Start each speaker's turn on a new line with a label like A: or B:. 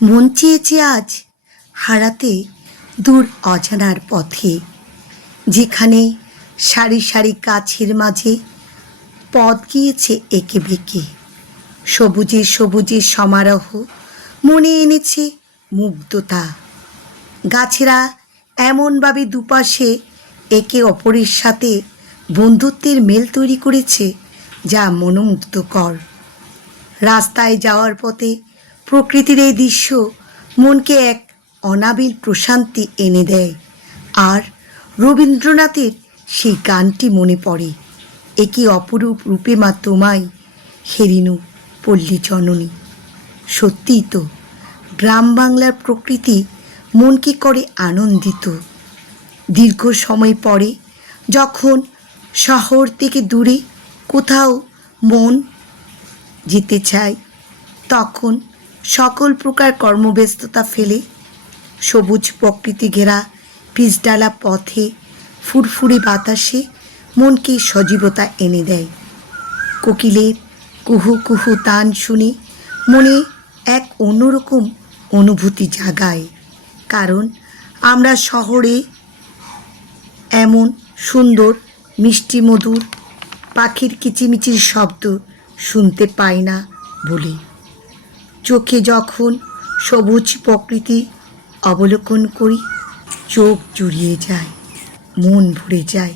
A: মন চেয়েছে আজ হারাতে দূর অজানার পথে, যেখানে সারি সারি গাছের মাঝে পথ গিয়েছে একে বেঁকে। সবুজে সবুজে সমারোহ মনে এনেছে মুগ্ধতা। গাছেরা এমনভাবে দুপাশে একে অপরের সাথে বন্ধুত্বের মেল তৈরি করেছে, যা মনোমুগ্ধকর। রাস্তায় যাওয়ার পথে প্রকৃতির এই দৃশ্য মনকে এক অনাবিল প্রশান্তি এনে দেয়। আর রবীন্দ্রনাথের সেই গানটি মনে পড়ে। একই অপরূপ রূপে মা তোমায় হেরিনু পল্লী জননী। সত্যিই তো, গ্রাম বাংলার প্রকৃতি মনকে করে আনন্দিত। দীর্ঘ সময় পরে যখন শহর থেকে দূরে কোথাও মন যেতে চায়, তখন সকল প্রকার কর্মব্যস্ততা ফেলে, সবুজ প্রকৃতি ঘেরা, পিচডালা পথে, ফুরফুরি বাতাসে মনকে সজীবতা এনে দেয়। কোকিলের কুহু কুহু তান শুনে মনে এক অন্যরকম অনুভূতি জাগায়, কারণ আমরা শহরে এমন সুন্দর, মিষ্টি মধুর, পাখির কিচিমিচির শব্দ শুনতে পাই না বলে। চোখে যখন সবুজ প্রকৃতি অবলোকন করি চোখ জুড়িয়ে যায় মন ভরে যায়।